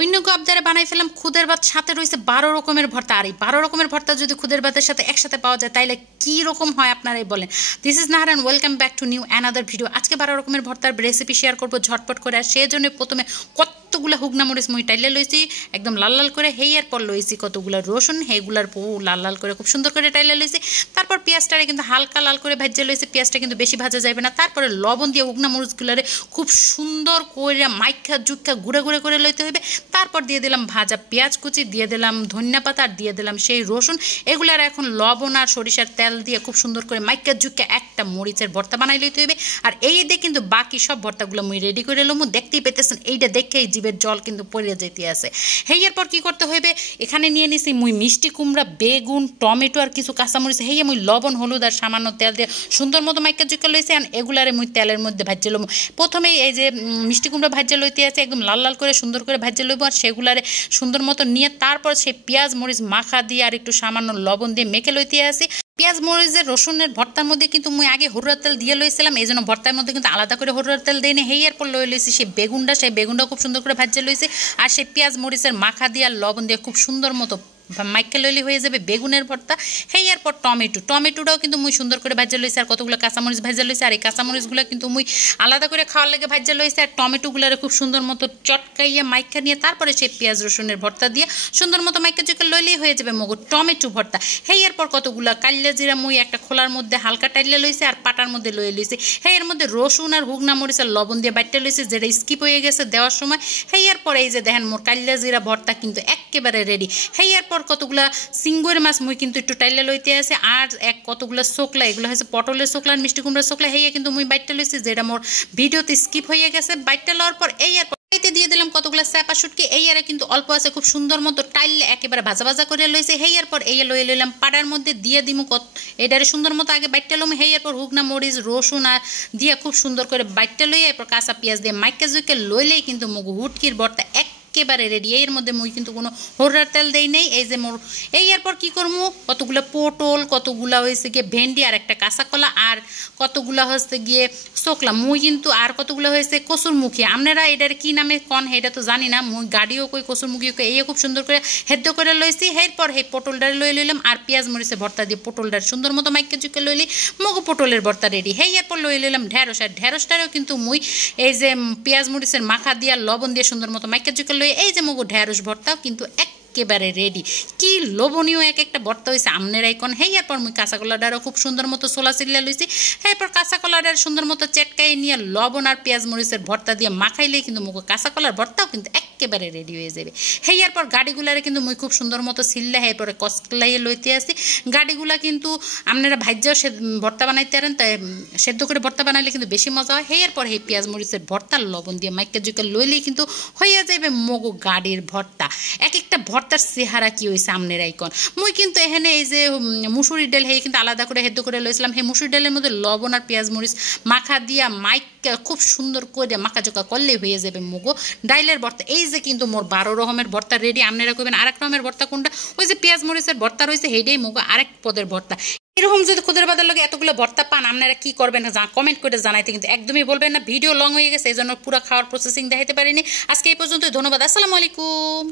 দৈনিক আবদারে বানাই ফেলাম খুদের ভাত, সাথে রয়েছে 12 রকমের ভর্তা। আর এই 12 রকমের ভর্তা যদি খুদের ভাতের সাথে একসাথে পাওয়া যায় তাইলে কি রকম হয় আপনারাই বলেন। This is Nahar and welcome back to new another video. আজকে 12 রকমের ভর্তার রেসিপি শেয়ার করবো ঝটপট করে। আর সেই জন্য প্রথমে কতগুলো হুগনা মরিচ মুই টাইলে লইছি একদম লাল লাল করে, হেয়ার পর লইছি কতগুলো রসুন, হেগুলার লাল লাল করে খুব সুন্দর করে টাইলে লইছি। তারপর পেঁয়াজটারে কিন্তু হালকা লাল করে ভাজে লইছি, পেঁয়াজটা কিন্তু বেশি ভাজা যাবে না। তারপরে লবণ দিয়ে হুগনা মরিচগুলারে খুব সুন্দর করে মাইখা জুখা গুঁড়া গুঁড়া করে লইতে হবে। তারপর দিয়ে দিলাম ভাজা পেঁয়াজ কুচি, দিয়ে দিলাম ধনিয়া পাতা, আর দিয়ে দিলাম সেই রসুন। এগুলার এখন লবণ আর সরিষার তেল দিয়ে খুব সুন্দর করে মাইকা জুকে একটা মরিচের ভর্তা বানাই লইতে হবে। আর এই দিয়ে কিন্তু বাকি সব ভর্তাগুলো মুই রেডি করে লমু। দেখতেই পেতেছেন, এইটা দেখেই জিভের জল কিন্তু পড়ে যেতে আছে। হেয়ার পর কি করতে হইবে, এখানে নিয়ে নিছি মুই মিষ্টি কুমড়া, বেগুন, টমেটো আর কিছু কাঁচামরিচ। হেয়ে মুই লবণ হলুদ আর সামান্য তেল দিয়ে সুন্দর মতো মাইকা জুকে লইছি। আর এগুলারে মুই তেলের মধ্যে ভাজে লমু। প্রথমেই এই যে মিষ্টি কুমড়া ভাজে লইতে আছে একদম লাল লাল করে সুন্দর করে ভাজে লইব। আর সেগুলারে সুন্দর মতো নিয়ে তারপর সেই পেঁয়াজ মরিচ মাখা দিয়ে আর একটু সামান্য লবণ দিয়ে মেখে লইতে আসি। পেঁয়াজ মরিচের রসুনের ভর্তার মধ্যে কিন্তু মুই আগে হরুর তেল দিয়ে লইছিলাম, এই জন্য ভর্তার মধ্যে কিন্তু আলাদা করে হরুর তেল দিই না। হেয়ার পর লই লইছি সেই বেগুনটা খুব সুন্দর করে ভাজে লইছি। আর সেই পেঁয়াজ মরিচের মাখা দিয়ে আর লবণ দিয়ে খুব সুন্দর মতো মাইকা লইলি হয়ে যাবে বেগুনের ভর্তা। হেয়ার পর টমেটোটাও কিন্তু মুই সুন্দর করে ভাজা লইছি। আর কতগুলো কাঁচামরিচ ভাজা লইছি। আর এই কাঁচামরিচগুলো কিন্তু মুই আলাদা করে খাওয়ার লাগে ভাজা লইছি। আর টমেটোগুলারে খুব সুন্দর মতো চটকাইয়া মাইকা নিয়ে তারপরে সেই পেঁয়াজ রসুনের ভর্তা দিয়ে সুন্দর মতো মাইকা চুকে লইলেই হয়ে যাবে মগো টমেটো ভর্তা। হেয়ার পর কতগুলো কাল্লা জিরা মুই একটা খোলার মধ্যে হালকা টাইলে লইছি আর পাটার মধ্যে লয়ে লইছি। এর মধ্যে রসুন আর হুগনা মরিচ আর লবণ দিয়ে বাইটটা লইছি, যেটা স্কিপ হয়ে গেছে দেওয়ার সময়। হেয়ার পর এই যে দেখেন মোর কাল্লা জিরা ভর্তা কিন্তু একেবারে রেডি। হেয়ার পর কতগুলা সিঙ্গুর মাছ মুই কিন্তু একটু টাইলে লইতে আছে। আর কতগুলো চোকলা, এগুলো হচ্ছে পটলের চোকলা আর মিষ্টি কুমড়ার চোকলা। হেয়া কিন্তু মুই বাইটটা লইছি, যেটা মোর ভিডিওতে স্কিপ হয়ে গেছে। বাইটটা লওয়ার পর দিয়ে দিলাম কতগুলো চাপা শুটকি। এই আরে কিন্তু অল্প আছে, খুব সুন্দর মতো টাইলে একেবারে ভাজা ভাজা করে লইছে। হেয়ার পর লইয়ে লইলাম পাড়ার মধ্যে দিয়ে দিমু এটারে সুন্দর মতো আগে বাইটটা লম। হেয়ার পর হুগনা মরিচ রসুন আর দিয়ে খুব সুন্দর করে বাইটটা লইয়ে এরপর কাঁচা পেঁয়াজ দিয়ে মাইকা জুকে লইলেই কিন্তু মুগু হুটকির ভর্তা একেবারে রেডি। এর মধ্যে মুই কিন্তু কোনো হরুর তেল দেই নেই। এই যে মোর এরপর কি করবো, কতগুলো পটল, কতগুলা হয়েছে গিয়ে ভেন্ডি আর একটা কাঁচা কলা, আর কতগুলা হচ্ছে গিয়ে চোকলা মুই কিন্তু, আর কতগুলো হয়েছে কচুরমুখী। আপনারা এটার কি নামে কন এটা তো জানি না, মুই গাড়িও কই কচুরমুখীও কই। খুব সুন্দর করে হেদ্দ করে লইছি। এরপর পটলডারে লই লইলাম আর পেঁয়াজ মরিচের ভর্তা দিয়ে পটলডার সুন্দর মতো মাইকে চুকে লইলি মগো পটলের ভর্তা রেডি। এরপর লই লইলাম ঢেঁড়স। আর ঢেঁড়সটারেও কিন্তু মুই এই যে পেঁয়াজ মরিচের মাখা দিয়ে লবণ দিয়ে সুন্দর মতো মাইকে চুকে লই। এই যে মগো ঢেঁড়স ভর্তাও কিন্তু একেবারে রেডি। কি লোভনীয় একটা ভর্তা হয়েছে আমনের আইকন। এরপর মুই কাঁচা কলাডারও খুব সুন্দর মতো ছোলা চিল্লা লইছি। এরপর কাঁচা কলাডার সুন্দর মতো চেটকাই নিয়ে লবণ আর পেঁয়াজ মরিচের ভর্তা দিয়ে মাখাইলেই কিন্তু মুগো কাঁচা কলার ভর্তাও কিন্তু একেবারে রেডি হয়ে যাবে। এরপর গাড়িগুলারে কিন্তু মুই খুব সুন্দর মতো চিল্লা এরপরে কসকলাইয়ে লইতে আসি। গাড়িগুলা কিন্তু আপনারা ভাজ্যাও ভর্তা বানাইতে পারেন, তাই সেদ্ধ করে ভর্তা বানাইলে কিন্তু বেশি মজা হয়। এরপর পেঁয়াজ মরিচের ভর্তা লবণ দিয়ে মাইকা জুকে লইলেই কিন্তু হয়ে যাবে মগো গাড়ির ভর্তা। একটা ভর্তার চেহারা কি হয়েছে আমনের আইকন। মুই কিন্তু এখানে এই যে মুসুরি ডাল কিন্তু আলাদা করে হেদ্দ করে লইছিলাম। মুসুরি ডালের মধ্যে লবণ আর পেঁয়াজ মরিচ মাখা দিয়া মাইকা খুব সুন্দর করে মাখা জোকা করলেই হয়ে যাবে মুগো ডাইলের ভর্তা। এই যে কিন্তু মোর 12 রকমের ভর্তা রেডি। আপনারা কইবেন আরেক রকমের ভর্তা কোনটা, ওই যে পেঁয়াজ মরিচের ভর্তা রয়েছে সেইটাই মুগো আরেক পদের ভর্তা। এরকম যদি খুদের বাজার লাগে এতগুলো ভর্তা পান আপনারা কি করবেন কমেন্ট করে জানাইতে কিন্তু একদমই বলবেন না। ভিডিও লং হয়ে গেছে, এই জন্য পুরো খাওয়ার প্রসেসিং দেখাইতে পারিনি। আজকে এই পর্যন্ত, ধন্যবাদ। আসসালামু আলাইকুম।